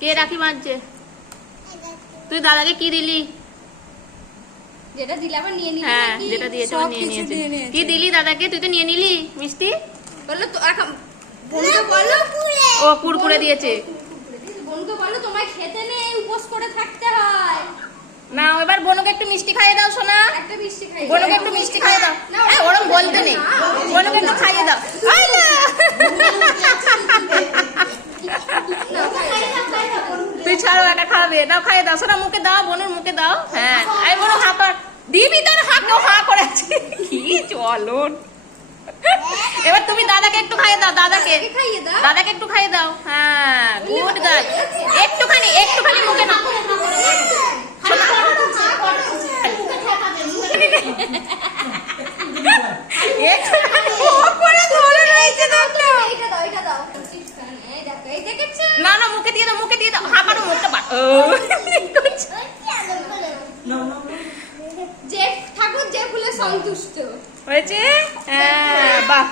কে রাখি বাঁধছে? তুই দাদাকে কি দিলি? যেটা দিলে আবার নিয়ে নিলি। হ্যাঁ, যেটা দিয়েছে ও নিয়ে নিয়েছে। কি দিলি দাদাকে? তুই তো নিয়ে নিলি মিষ্টি। বললো তো এখন বন্ধু বললো ও কুরকুরে দিয়েছে। বন্ধু বললো তোমায় খেতে নেই, উপোস করে থাকতে হয়। না, এবার বোনকে একটু মিষ্টি খাইয়ে দাও সোনা। একটা মিষ্টি খাই। বোনকে একটু মিষ্টি খাইয়ে দাও। হ্যাঁ, ওরম বলতে নেই। বোনকে একটু খাইয়ে দাও। তুই ছাড়ো, একা খাবে। দাও, খাইয়ে দাও সোনা, মুখে দাও, বোনের মুখে দাও। হ্যাঁ, এই বোন হা কর। দিবি তোর হাকেও হা করে আছে। কি চলন। এবার তুমি দাদাকে একটু খাইয়ে দাও, দাদাকে খাইয়ে দাও। দাদাকে একটু খাইয়ে দাও। হ্যাঁ, গুড গার্ল। একটুখানি মুখে নাও। না না, মুখে দিয়ে দাও। হা করো, মুখটা যে ঠাকুর যে ফুলে সন্তুষ্ট হয়েছে। হ্যাঁ, বাহ।